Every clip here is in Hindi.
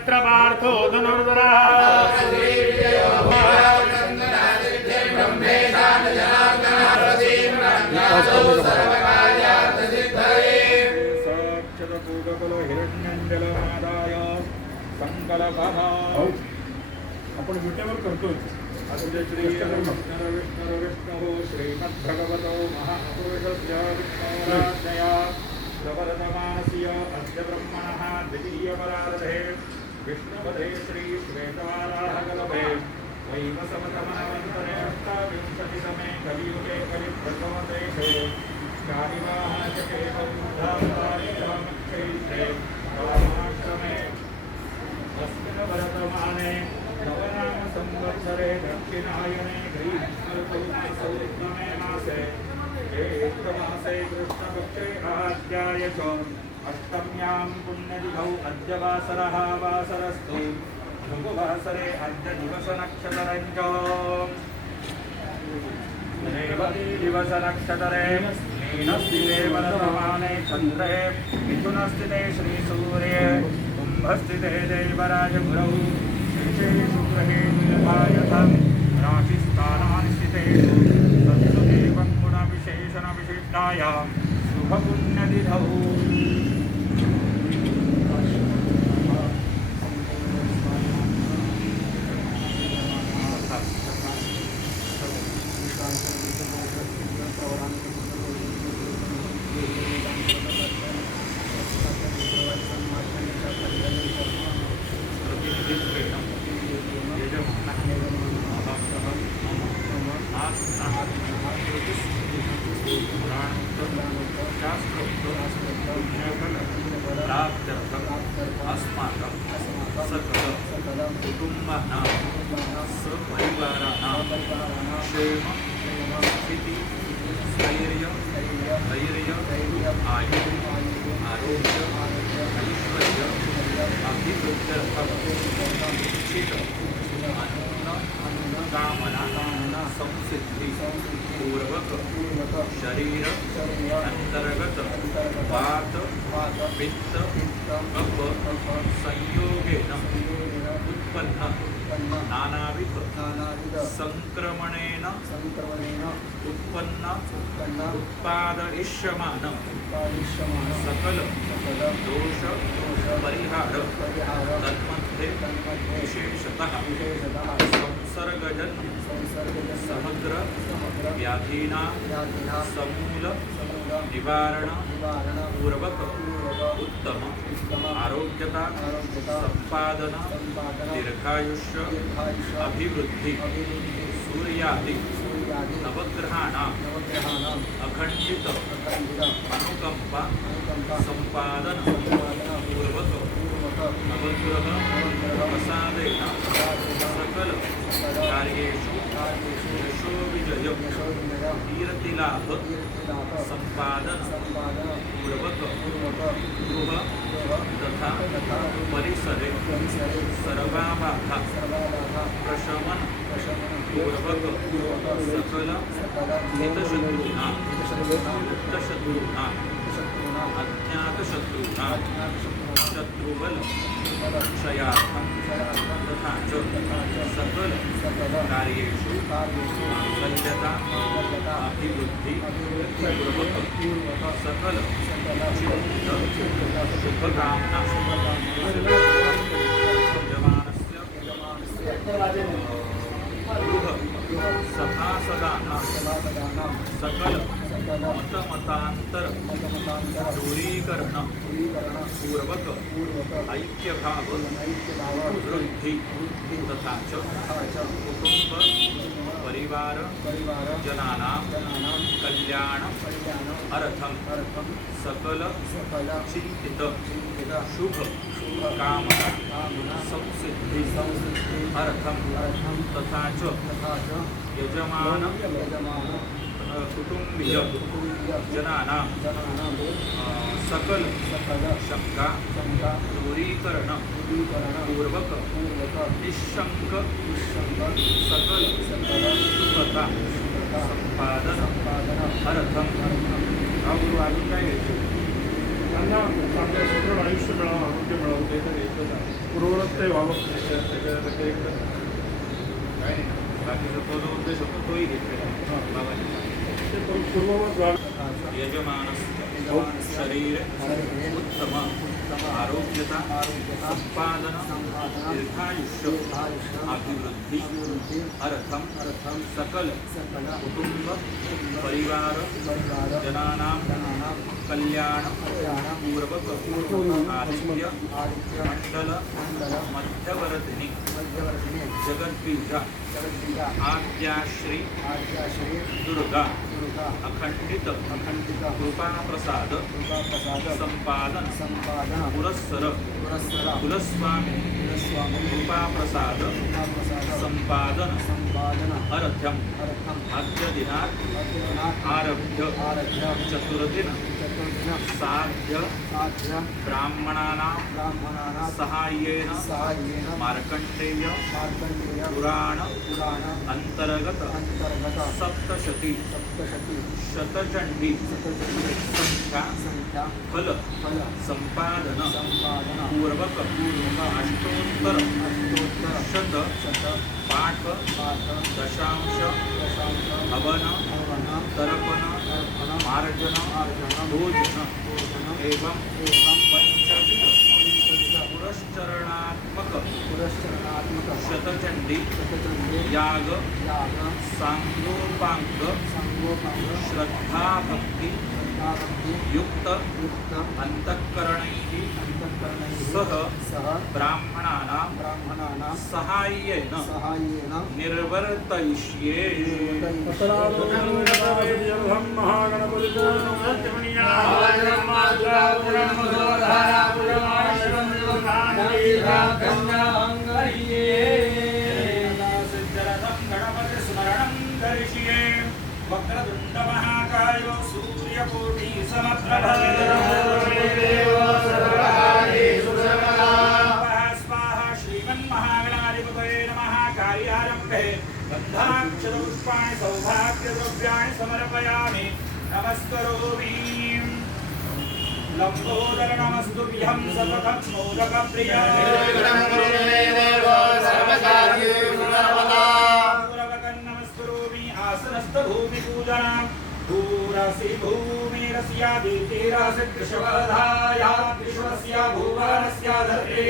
यत्र पार्थो धनुर्धरः हिरण्यंजलमादाय संकल्पः आपण विटेवर करतोय अद्य श्री विष्णु श्रीमद्भगवतो महापुरुषस्य विष्णोराज्ञया प्रवर्तमानस्य अद्य ब्रह्मणः द्वितीयपरार्धे विष्णुपदे श्री श्वेतवाराहकल्पे वैवसवतमनवन्तरे अष्टाविंशतितमे कलियुगे कलिप्रथमदेशे कालिवाहनशके बौद्धावतारिकामक्षैत्रे रामाश्रमे अस्मिन् वर्तमाने नवनाम संवत्सरे दक्षिणायने ग्रीष्मऋतुसौमे मासे ज्येष्ठमासे कृष्णपक्षे आद्याय च अष्टम्यां पुण्यतिथौ अद्य वासरः वासरस्तु भृगुवासरे अद्य दिवसनक्षत्रञ्च रेवती दिवसनक्षत्रे मीनस्थिते वर्तमाने चन्द्रे मिथुनस्थिते श्रीसूर्ये कुम्भस्थिते देवराजगुरौ श्रीशेषु ग्रहे निलभायथं राशिस्थानानि स्थितेषु तत्सु देवं गुणविशेषणविशिष्टाय शुभपुण्यतिथौ अस्माकं सकल कुटुंबानां सपरिवाराणां क्षेम स्थिति स्थैर्य धैर्य आयु आरोग्य ऐश्वर्य अभिवृद्ध्यर्थं इच्छित कामना संसिद्धि पूर्वक शरीर अंतर्गत वात पित्त कफ संयोगेन उत्पन्न नानाविध संक्रमणेन उत्पन्न उत्पादयिष्यमान सकल दोष परिहार तन्मध्ये विशेषतः संसर्गजन समग्र व्याधीना समूल निवारण पूर्वक उत्तम आरोग्यता संपादन दीर्घायुष्य अभिवृद्धि सूर्यादि नवग्रहाणां अखंडित अनुकंपा संपादन पूर्वक नवग्रह प्रसादेन सकल कार्येषु यशो विजय कीर्तिलाभ संपादन पूर्वक गृह तथा परिसरे सर्वाबाधा प्रशमन पूर्वक सकल हितशत्रूणां अज्ञातशत्रूणां शत्रुबल क्षयार्थं तथा च सकल कार्येषु मांगल्यता अभिवृद्धि पूर्वक सकल शुभकामना गृह सभासदानां सकल मतमतांतर दूरीकरण पूर्वक ऐक्यभाव वृद्धि तथा च कुटुंब परिवार जनानां कल्याण अर्थं सकल चिंतित शुभ कामना संसिद्धि अर्थं तथा च यजमान कुटुंबीय जनानां सकल शंका दूरीकरण पूर्वक निशंक सकल सुखता संपादन अर्थम. त्यांना चांगलं सुदृढ आयुष्य मिळावं, आरोग्य मिळावं, ते तर एकच आहे. पूर्ववत ते व्हावं त्याच्यासाठी एक काय नाही बाकीचा तो जो उद्देश होतो तोही घेतलेला आहे बाबांनी सांगितलं. ते पूर्ववत व्हावं. यजमानस्य शरीर उत्तम आरोग्यता संपादन दीर्घायुष्य अभिवृद्धि अर्थम सकल कुटुंब परिवार जनानां कल्याण पूर्वक आदित्य मंडल मध्यवर्तिनी जगद्बीजा आद्याश्री दुर्गा अखंडित कृपा प्रसाद संपादन पुरस्सर कुलस्वामी कृपा प्रसाद संपादन अर्थ्यम अद्य दिनात् आरभ्य चतुर्दिन साध्य ब्राह्मणानां सहाय्येन मार्कण्डेय पुराण अंतर्गत सप्तशती शतचंडी संख्या फल संपादन पूर्वक अष्टोत्तर शत पाठ दशांश हवन तर्पण मार्जन भोजन एवं पंचविध पुरश्चरणात्मक शतचंडी याग सांगोपांग श्रद्धा भक्ति युक्त अंतःकरणैः सह ब्राह्मणानां सहाय्येन निर्वर्तयिष्ये। वक्रतुंड महाकाय सूर्यकोटि समप्रभा स्वाहा श्रीमन्महागणाधिपतये नमः। कार्यारम्भे गन्धाक्षरपुष्पाणि सौभाग्यद्रव्याणि समर्पयामि। नमस्करोमि लम्बोदर नमस्तुभ्यं सततं मोदकप्रिया भूमिपूजना भूरसि भूमिरस्य दीतिरसि कृशवधाया विश्वस्य भुवनस्य धरे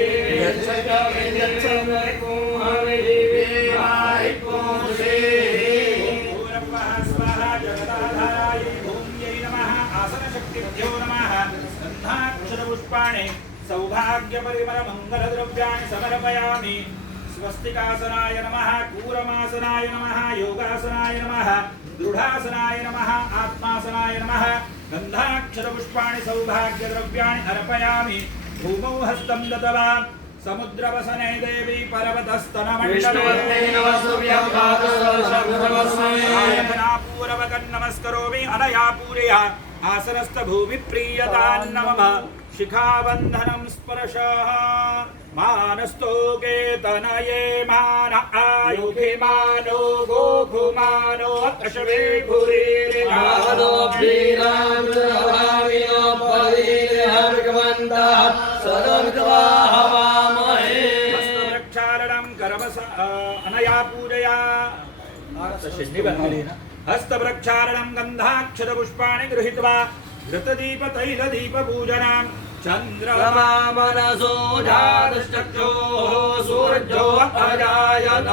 स्वाहा जगदाधाराय भूम्यै नमः। आसनशक्तिभ्यो नमः। गन्धाक्षरपुष्पाणि सौभाग्यपरिमलमङ्गलद्रव्याणि समर्पयामि। स्वस्तिकासनाय नमः। कूरमासनाय नमः। योगासनाय नमः। दृढासनाय नमः। आत्मासनाय नमः। गन्धाक्षरपुष्पाणि सौभाग्यद्रव्याणि अर्पयामि। भूमौ हस्तं दत्त्वा समुद्रवसने देवी पर्वतस्तनमण्डले नमस्करोमि अनया पूरया आसनस्थ भूमि प्रीयतान् नमः। शिखाबन्धनं स्पर्शः मानस्तो केतनये मान आयुधिमानो गोघुमानो अश्वे भूरिर्गानो भीरामृतभाविनो परिहर्गवन्तः सदमित्वा हवामहे। हस्तप्रक्षालनं कर्मस अनया पूजया हस्तप्रक्षालनं गन्धाक्षरपुष्पाणि गृहीत्वा घृतदीप तैलदीप पूजनां चन्द्रमा मनसो जातश्चक्षुः सूर्यो अजायत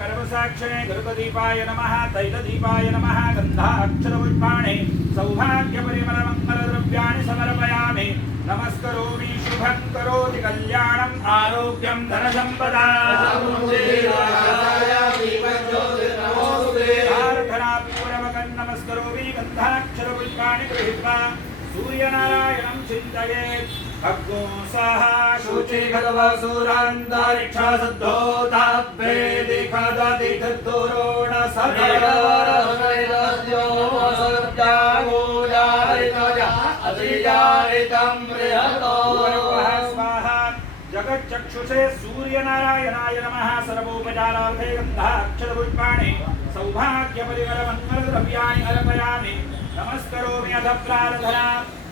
कर्मसाक्षिणे घृतदीपाय नमः। तैलदीपाय नमः। गन्धाक्षरपुष्पाणि सौभाग्यपरिमलमङ्गलद्रव्याणि समर्पयामि। नमस्करोमि शुभं करोति कल्याणं आरोग्यं धनसम्पदा। प्रार्थनापूर्वकं नमस्करोमि गन्धाक्षरपुष्पाणि गृहीत्वा सूर्यनारायणं चिन्तयेत्। भग्गो सः शुचिगतवसुरान्तरिक्षा सद्धोताभ्येदिखदति तद्दुरोण स्वाहा जगच्चक्षुषे सूर्य सूर्यनारायणाय नमः सर्वोपचारार्थे गन्धाक्षरपुष्पाणि सौभाग्यपरिमलमङ्गलद्रव्याणि अर्पयामि नमस्करोमि अथ प्रार्थना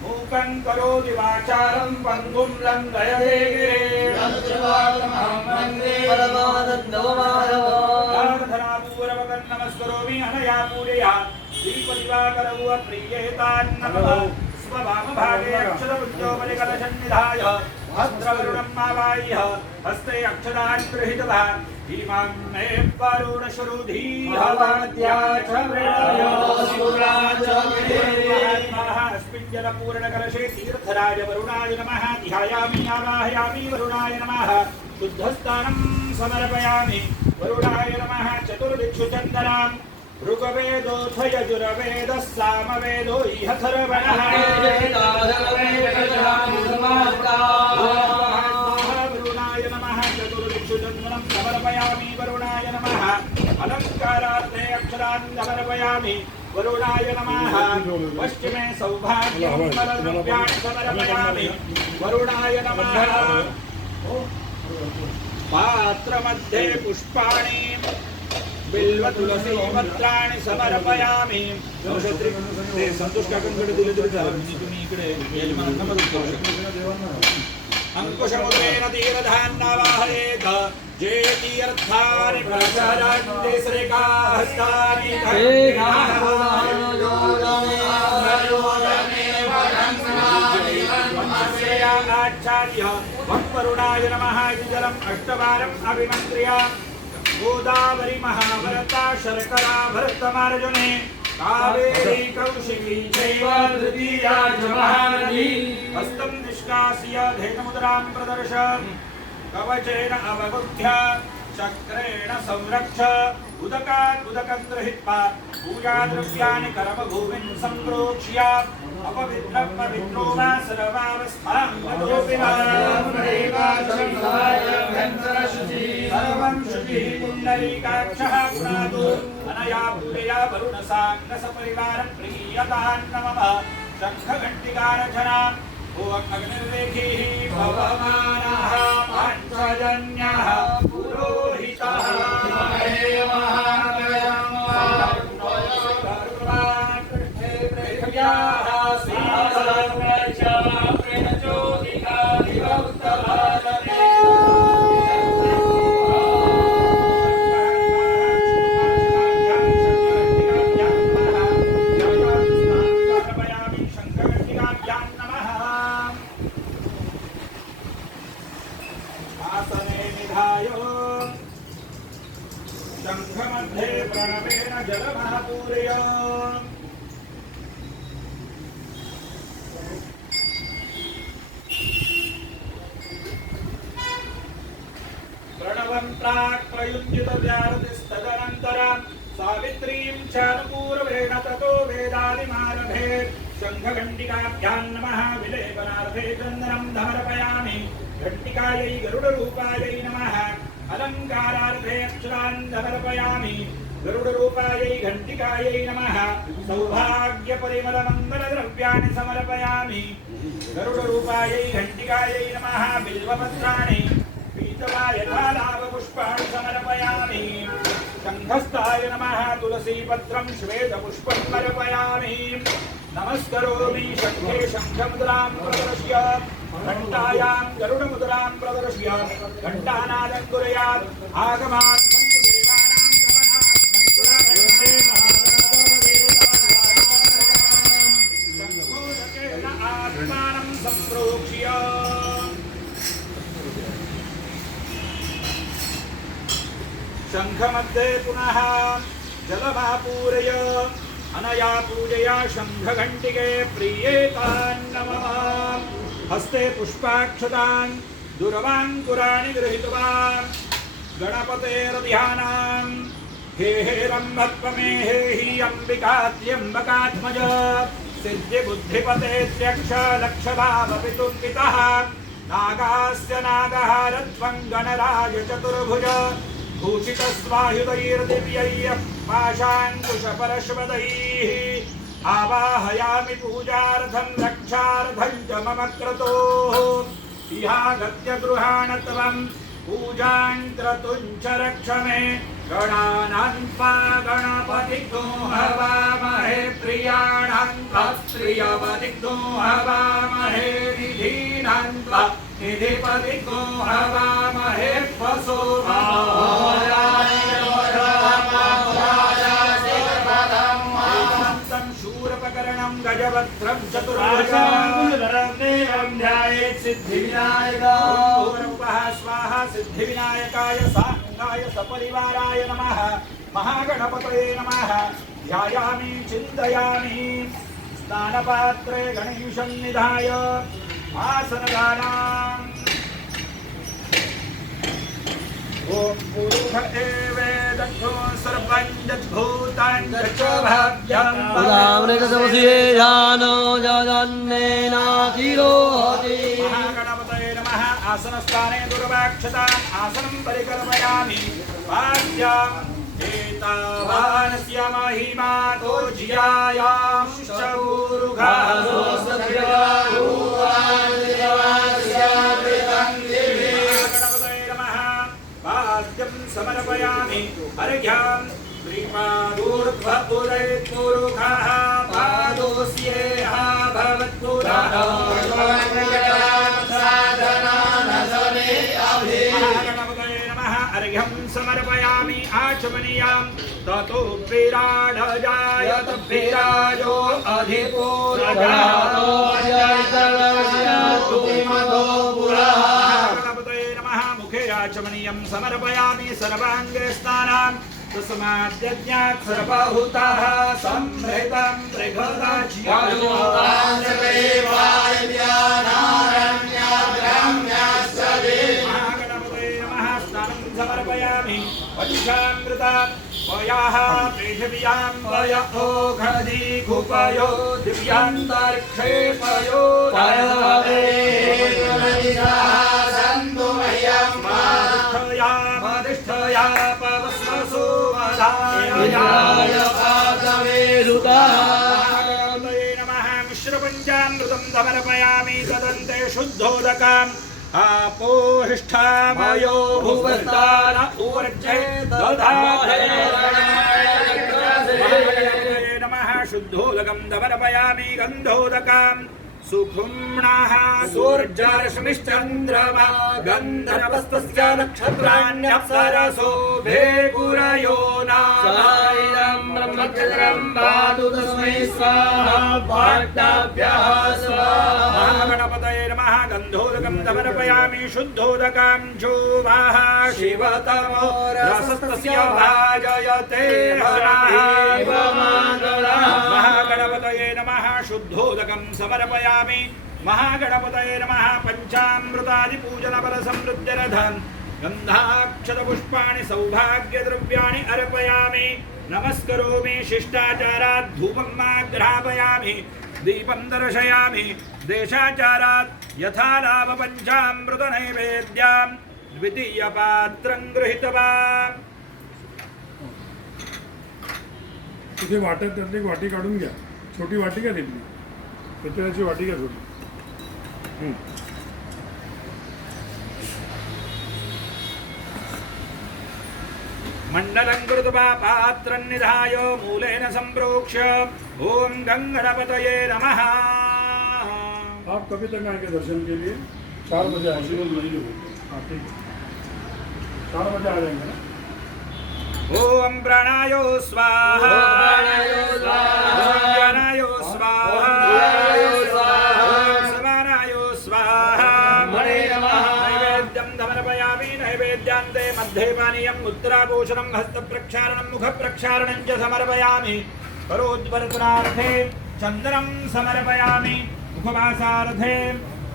मूकं करोति वाचालं पङ्गुं लङ्घयते प्रार्थनापूर्वकं नमस्करोमि अनया पूजया दीपदिवाकरौ प्रीयेतान्नमः स्ववामभागे अक्षरपुष्पोपरिकलशन्निधाय भद्रवरुणम् आवाह्य हस्ते अक्षराणि गृहीत्वा इमां मे वरुणशरुधीः अस्मिञ्जलपूर्णकलशे तीर्थराज वरुणाय नमः ध्यायामि आवाहयामि वरुणाय नमः शुद्धस्नानं समर्पयामि वरुणाय नमः चतुर्दिक्षु चन्दनाम् ऋग्वेदोऽथ यजुर्वेदः सामवेदो इहथर्वणः वरुणाय नमः चतुर्दिक्षु चन्दनं समर्पयामि वरुणाय नमः अलङ्कारार्थे अक्षरान् समर्पयामि वरुणाय नमः पश्चिमे सौभाग्यं फलद्रव्याणि समर्पयामि वरुणाय नमः पात्रमध्ये पुष्पाणि बिल्वतुलसी पत्राणि समर्पयामि संतोष काकांकडे दिले तरी झालं तुम्ही इकडे यजमानांना मदत करू शकता अंकुशमुद्रेण तीर्थधान्यावाहयेत जे तीर्थानि प्रसादान्ते श्रेकाहस्तानि आचार्य वरुणाय नमः जलम् अष्टवारम् अभिमन्त्र्य गोदावरी महाभरता शर्करा भरतमार्जुने कावेरी कौशिकी चैव तृतीया च महानदी हस्तं निष्कास्य धेनुमुद्रां प्रदर्शय कवचेन अवबुद्ध्य चक्रेण संरक्ष उदकात् उदकं गृहीत्वा पूजाद्रव्याणि कर्मभूमिं सम्प्रोक्ष्य अपवित्रं पवित्रो वा सर्वावस्थां गतोऽपि सर्वं शुचिः पुण्डरीकाक्षः पुनातु अनया पूजया वरुणसाङ्गसपरिवारं प्रीयतान्नमः शङ्खघण्टिकारचनाम् ॐ अग्निर्वेखीः भवमानः पाञ्चजन्यः पुरोहितः शङ्खमध्ये प्रणवेन जलमहापूरय प्रणवं प्राक् प्रयुञ्जितव्यारतिस्तदनन्तरं सावित्रीं चानुपूर्वेण ततो वेदादिमारभेत् शङ्खघण्टिकाभ्यां नमः विलेपनार्थे चन्दनं समर्पयामि घण्टिकायै गरुडरूपायै नमः अलङ्कारार्थे अक्षरान् समर्पयामि गरुडरूपायै घण्टिकायै नमः सौभाग्यपरिमलमङ्गलद्रव्याणि समर्पयामि गरुडरूपायै घण्टिकायै नमः बिल्वपत्राणि पीतवायथालाभपुष्पाणि समर्पयामि शङ्खस्थाय नमः तुलसीपत्रं श्वेतपुष्पं समर्पयामि नमस्करोमि शङ्खे शङ्खमुद्रां प्रदर्श्य घण्टायां गरुडमुद्रां प्रदर्श्य घण्टानादं कुर्यात् आगमात् सन्तु देवानां गमनात् शङ्खोदकेन आत्मानं सम्प्रोक्ष्य शङ्खमध्ये पुनः जलमापूरय अनया पूजया शङ्खघण्टिके प्रीयेतान्नमः हस्ते पुष्पाक्षतान् दुर्वाङ्कुराणि गृहीत्वा गणपतेर्ध्यानां हे हे रम्भत्वमे हे हि अम्बिकात्यम्बकात्मज सिद्धिबुद्धिपतेत्यक्ष लक्षभावपितुर्पितः नागास्य नागहारत्वं गणराज चतुर्भुज भूषितस्वायुधैर्दिव्यैः पाशाङ्कुशपरश्वदैः आवाहयामि पूजार्थं रक्षार्थं च मम क्रतोः इहागत्य गृहाण त्वं पूजां क्रतुञ्च रक्ष मे गणानां त्वा गणपतिग्नो हवामहे प्रियाणां त्वा प्रियपतिग्नो हवामहे निधीनां त्वा निधिपतिग्नो हवामहे वसो शूरपकरणं गजवक्त्रं चतुर्भुजं देवं ध्यायेत् सिद्धिविनायकाय स्वाहा सिद्धिविनायकाय साङ्गाय सपरिवाराय नमः महागणपतये नमः ध्यायामि चिन्तयामि स्नानपात्रे गणेशं निधाय आसनदानाम् ॐ पुरुष एवेदग्धो सर्वं यद्भूतं च भाव्यं महागणपतये नमः आसनस्थाने दुर्वाक्षताम् आसनं परिकल्पयामि वाद्यम् एतावानस्य महिमा तोज्यायां वाद्यं समर्पयामि अर्घ्यं श्रीपादोर्ध्वपुरैर्पुरुषः पादोस्येह भवत्पुरः महागणपतये नमः अर्घ्यं समर्पयामि आचमनीयां ततो विराडजायत विराजो अधिपूरः आचमनीयं समर्पयामि सर्वाङ्गे स्नानां तस्माद्यज्ञात् सर्वभूताः संहृतं महागणपतये नमः स्नानं समर्पयामि पंचामृतं वयाः पृथिव्यां वय ओघधि कुपयो दिव्यान्तरिक्षेपयो मधिष्ठया पवस्वसो महागणपतये नमः मिश्रपञ्चामृतं समर्पयामि तदन्ते शुद्धोदकम् आपोहिष्ठामयो भुवस्तान ऊर्जे महागणपतये नमः शुद्धोदकं समर्पयामि गन्धोदकम् सुखुम्नाः सूर्यरश्मिश्चन्द्रमा गन्धर्वस्तस्य नक्षत्राण्यप्सरसो भेकुरयो नाम ब्रह्मचन्द्रं पातु तस्मै स्वाहा पाठ्याभ्यः स्वाहा महागणपतये नमः गन्धोदकं समर्पयामि शुद्धोदकं जोवाः शिवतमो रसस्तस्य भाजयते महागणपतये नमः शुद्धोदकं समर्पयामि महागणपतये नमः पंचामृतादिपूजनफलसमृद्धिरधन् गन्धाक्षतपुष्पाणि सौभाग्यद्रव्याणि अर्पयामि नमस्करोमि शिष्टाचारात् धूपम् आघ्रापयामि दीपं दर्शयामि देशाचारात् यथा लाभ पंचामृतनैवेद्यां द्वितीयपात्रं गृहीतवान् तिथे वाटत त्यातली वाटी काढून घ्या छोटी वाटी का तिथली पितळाची वाटी का छोटी मंडलं कृत्वा पात्रं निधाय मूलेन संप्रोक्ष्य ओम गंगणपतये नमः। आप कभी तक आएंगे दर्शन के लिए? 4 बजे आएंगे। हाँ ठीक है 4 बजे आ जाएंगे ना। ओम प्राणायो स्वाहा ओम ज्ञानायो स्वाहा ओम समानायो स्वाहा नैवेद्यं समर्पयामि नैवेद्यान्ते मध्ये पानीयं मुद्राभूषणं हस्तप्रक्षालनं मुखप्रक्षालनं च समर्पयामि करोद्वर्तनार्थे चन्दनं समर्पयामि मुखवासार्थे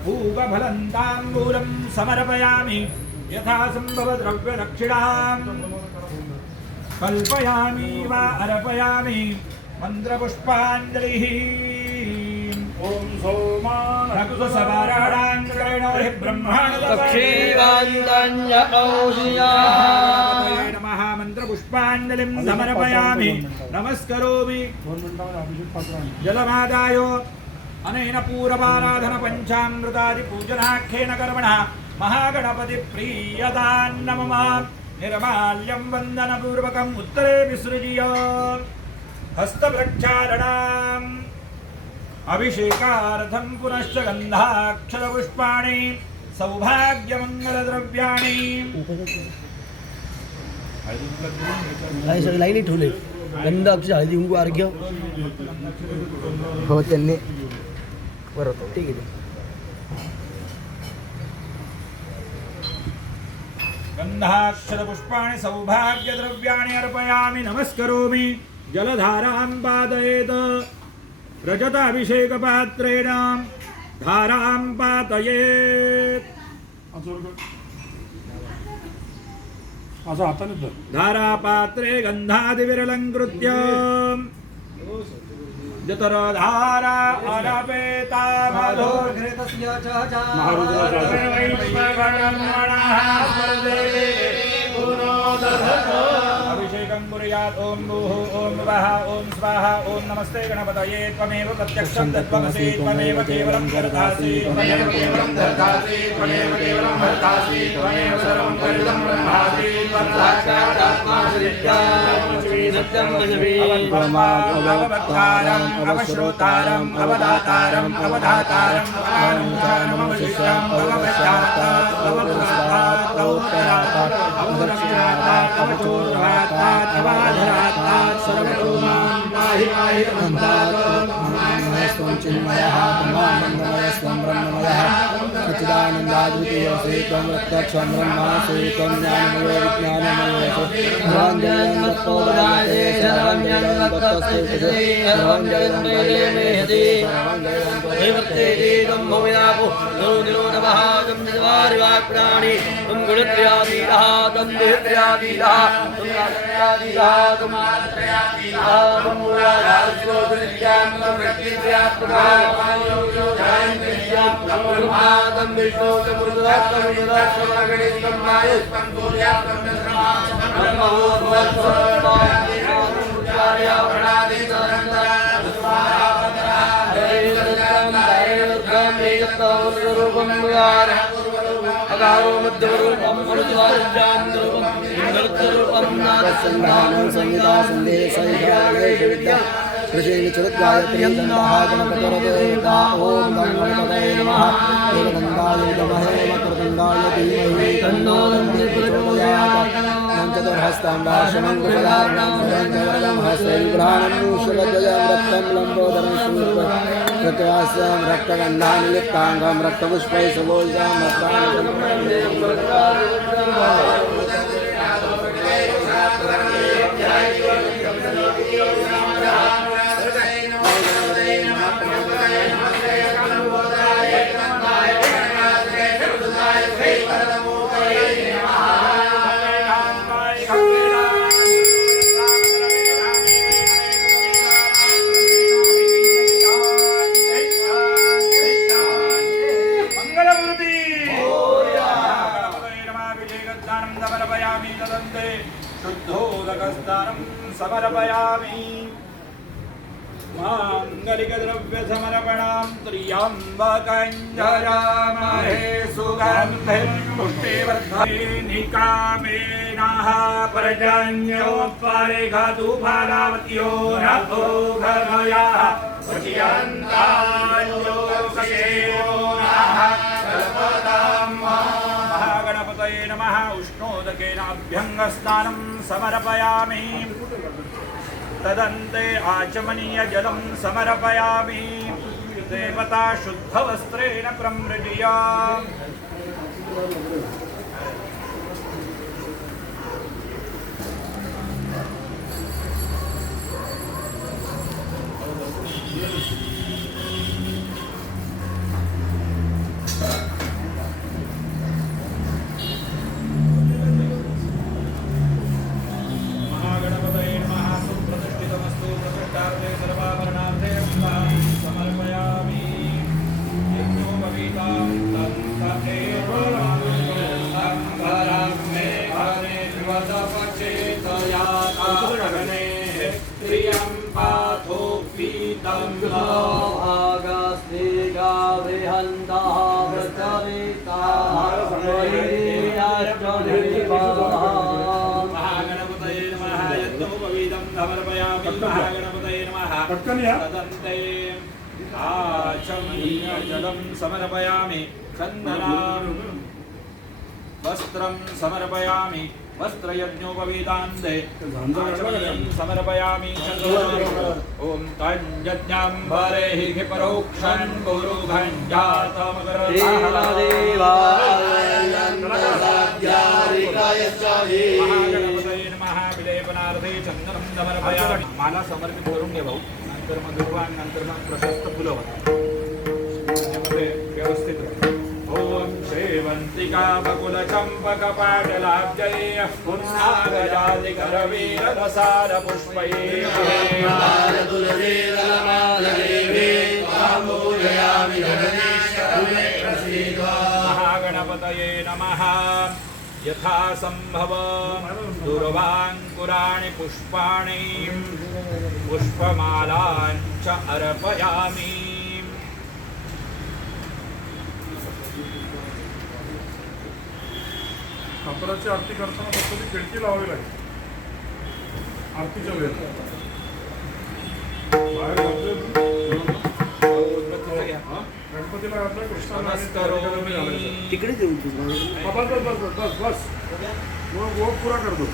पूगफलं ताम्बूलं समर्पयामि यथा संभव द्रव्यदक्षिणाम् कल्पयामि वा अर्पयामि मन्त्रपुष्पाञ्जलिः ओम सोमान रघुसवाराणाङ्गणोहि ब्रह्माण्डपक्षीवान्दान्य औषियाय नमः मन्त्रपुष्पाञ्जलिं समर्पयामि नमस्करोमि जलमादाय अनेन पूर्वाराधन पंचामृतादि पूजनाख्येन कर्मणः महागणपति प्रीयदान्नमः निर्माल्यं वन्दनपूर्वकम् उत्तरे विसृज्य हस्तप्रक्षालनम् अभिषेकार्थं पुनश्च गन्धाक्षरपुष्पाणि सौभाग्यमङ्गलद्रव्याणि सगळे लाईनी ठेवले गंध अक्षर हळदी कुंकू अर्घ्य हो त्यांनी बरोबर ठीक आहे गन्धाक्षरपुष्पाणि सौभाग्यद्रव्याणि अर्पयामि नमस्करोमि जलधारां पातयेत् रजताभिषेकपात्रेण धारां पातयेत् असं हाताने धर धारापात्रे गन्धादिविरलङ्कृत्य जतरधारा अनपेता मधुर्घृतस्य च अभिषेकं कुर्यात् ॐ भूः ॐ भुवः ॐ स्वाहा ॐ नमस्ते गणपतये त्वमेव प्रत्यक्षं तत्त्वमसि त्वमेव केवलं कर्तासि त्वमेव केवलं धर्तासि त्वमेव केवलं भर्तासि त्वमेव सर्वं करितं ब्रह्मासि त्वत्साक्षादात्मासि सत्यं वदमि अववक्तारम् अवश्रोतारम् अवदातारम् अवधातारम् अवशिष्यम् अवपश्चात्तात् अवपुरस्तात् अवोत्तरात् अवदक्षिणात् अवचोर्वात्तात् अवाधरात्तात् सर्वतोमां पाहि पाहि अनन्तात् स्वं चिन्मयः ब्रह्मानन्दमयस्वं ब्रह्ममयः सच्चिदानन्दाद्वितीयोऽसि त्वं रक्तक्षं ब्रह्मासि त्वं ज्ञानमयो विज्ञानमयोऽसि सर्वं जयं दत्तोदाये सर्वं जयं दत्तस्ते सर्वं जयं मेहति निवर्तेति तं भूमिनापो निरोधनमः तं निवारिवाक्प्राणि तं गुणत्रयातीतः तं देहत्रयातीतः तं राजत्रयातीतः तं मात्रयातीतः तं मूलाधारस्रोतनित्यां तं व्यक्तित्रयात्मकः तं विष्णु तं रुद्रात्तं रुद्राक्षमगणितं मायुस्तं सूर्यात्तं अगारो मध्यरूपं मनुद्वारजान्तरूपं नृत्यरूपं नादसन्धानं संहिता सन्देशविद्या कृषिनिचरुद्गायत्रीदन्तः गणपतिर्देवता ॐ गणपतये नमः एकदन्ताय विद्महे वक्रतुण्डाय धीमहि तन्नो दन्ति प्रचोदयात् चतुर्हस्ताम्बाशमं कुशलार्णं वरदं हस्तविभ्राणं शुभद्वयं रक्तं लम्बोदरं कृतवास्यं रक्तगन्धानिलिप्ताङ्गं रक्तपुष्पैः सुभोजितां शुद्धोदकस्नानं समर्पयामि माङ्गलिकद्रव्यसमर्पणां त्र्यम्बकञ्जरामहे सुगन्धिं पुष्टिवर्धनिकामेनाः पर्जन्योपरिघतु फलावत्यो न ओघमयाः महागणपतये नमः उष्णोदकेन अभ्यङ्गस्नानं समर्पयामि तदन्ते आचमनीयजलं समर्पयामि देवता शुद्धवस्त्रेण प्रमृज्य समर्पयामि महागणपतये नमः पटकन या तदन्ते आचमनीयजलं समर्पयामि चन्दनं वस्त्रं समर्पयामि वस्त्रयज्ञोपवीतान्ते आचमनीयं समर्पयामि चन्दनं ॐ तञ्जज्ञं वरेहि परोक्षं महागणपतये नमः विलेपनार्थे चन्दनं समर्पयामि माला समर्पित करून घे भाऊ नंतर मग दुर्वा नंतर मग प्रशस्त फुलं होतात त्यामध्ये व्यवस्थित ओम शेवंतिका बकुल चंपक पाटलाब्जय पुन्नागजाति करवीर रसार पुष्पै महागणपतये नमः यथा संभव दुर्वाङ्कुराणि पुष्पाणि पुष्पमालाञ्च अर्पयामि कापराची आरती करताना फक्त ती खिडकी लावावी लागेल आरतीच्या वेळेत बाहेर गणपतीला घातलं कृष्णाला तिकडे देऊन बस बस बस बस बस वो पूरा कर दो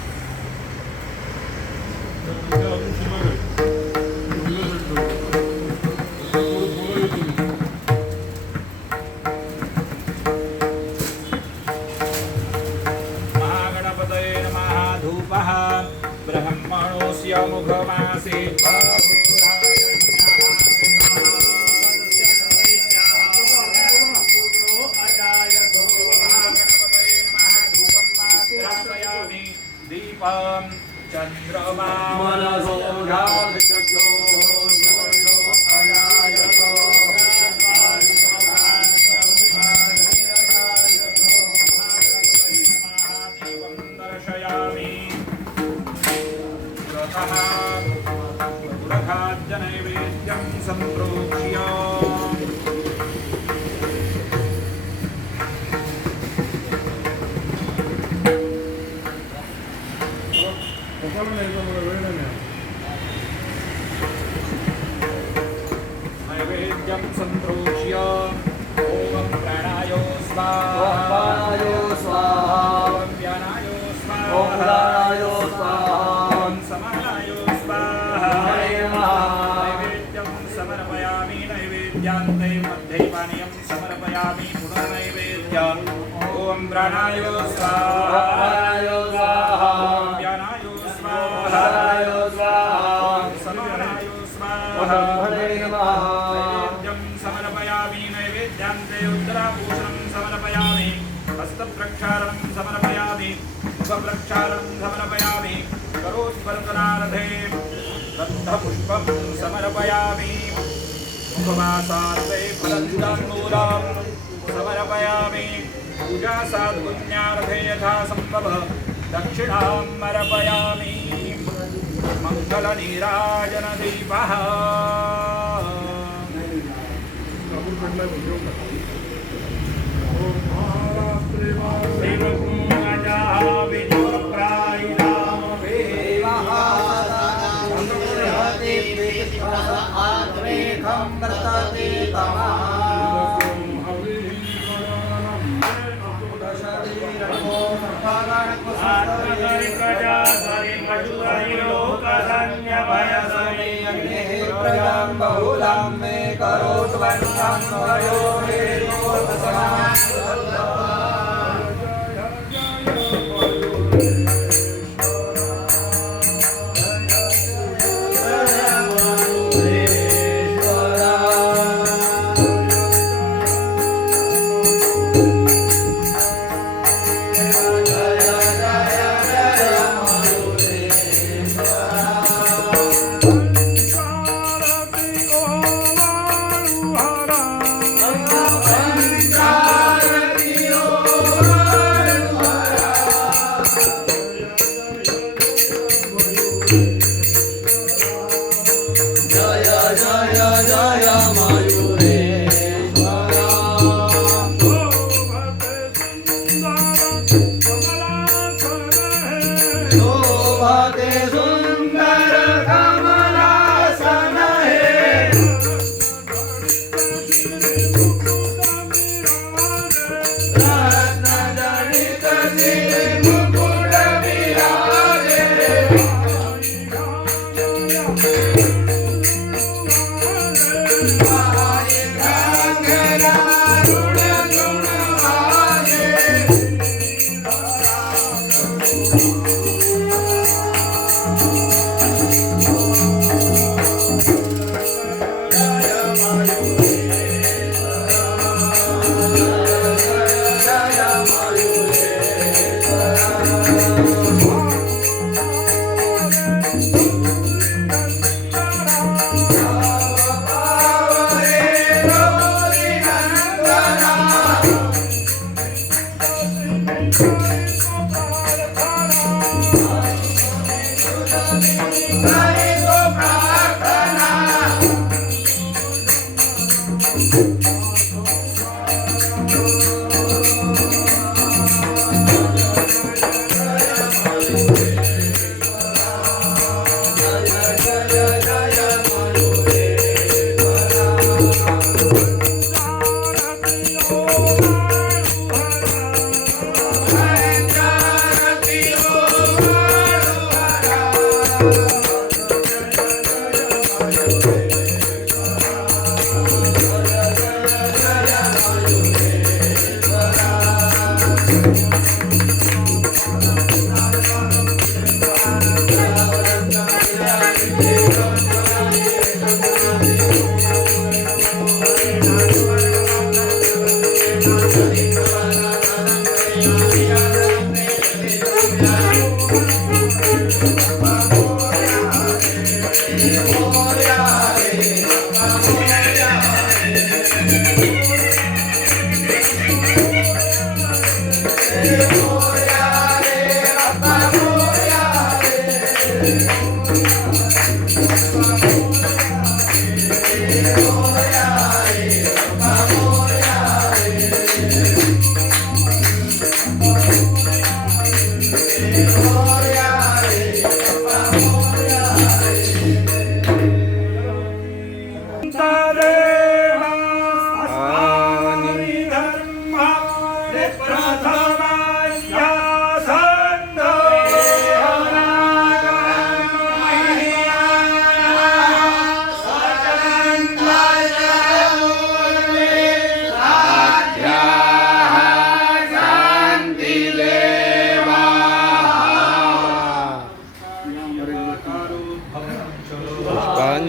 महागणपतये नमः धूपः ब्रह्मणोऽस्य मुखमासे दीपं चन्द्रमा मनसो जातचक्षो दीपं दर्शयामि पुरतः पुरखाद्यनैवेद्यं सम्प्रोक्ष्य नैवेद्यं सम्प्रोक्ष्य ॐ प्राणाय स्वाहा ॐ व्यानाय स्वाहा ॐ समानाय स्वाहा नैवेद्यं समर्पयामि नैवेद्यान्ते मध्ये पानीयं समर्पयामि पुनर्नैवेद्यम् ॐ प्राणाय स्वाहा व्यानाय स्वाहा समानाय स्वाहा नैवेद्यं समर्पयामि नैवेद्यान्ते उत्तराभूषणं समर्पयामि हस्तप्रक्षालनं समर्पयामि मुखप्रक्षालनं समर्पयामि करोद्वर्तनार्थे गन्धपुष्पं समर्पयामि मुखवासार्थे फलन्दूलं समर्पयामि पूजासाद्पुण्यार्थे यथा सम्भव दक्षिणां अर्पयामि मङ्गलनीराजनदीपः बहुलां मे करोतु वन्दं वयो शोभते सुन्दर कमल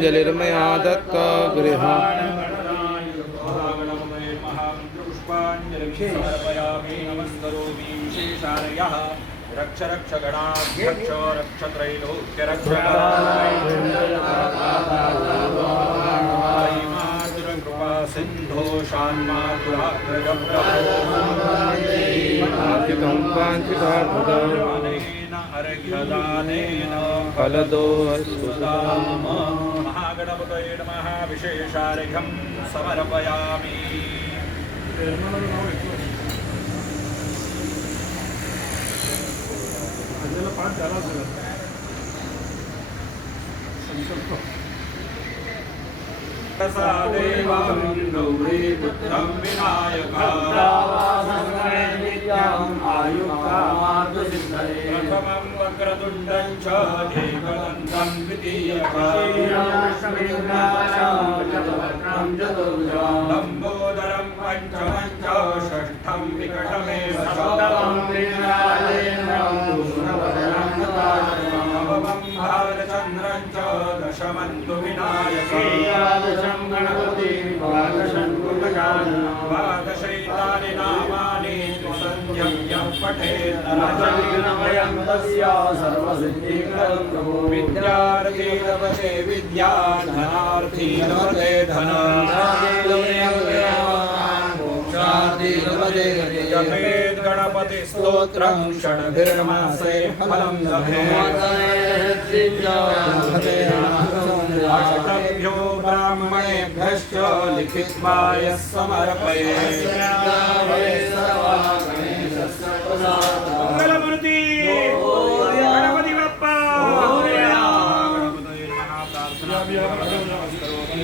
पुष्पाञ्जलिर्मया दत्ता गृहम् पुष्पाञ्जलिर्मयामि नमस्करोमि विशेषालयः रक्ष रक्ष गणाध्यक्ष रक्ष त्रैलोक्य रक्ष कृपा सिन्धो शान्मातुराग्रजप्रभोनेन अर्घ्यदानेन फलदो महागणपतये नमः विशेषार्घ्यं समर्पयामि पाठ झाला सगळं संकल्प देवां गौरी पुत्रं प्रथमं वक्रतुण्डं च एकदन्तं लम्बोदरं पञ्चमं च षष्ठं विकटमेव नवमं भालचन्द्रं च दशमं तु विनायकं द्वादशैतानि नामानि सन्ध्यं यः पठेत् विद्यार्थी लभते विद्या धनार्थी लभते धनं जपेत् गणपति स्तोत्रं षड्भिर्मासे फलं अष्टभ्यो ब्राह्मणेभ्यश्च लिखित्वा यः समर्पयेत्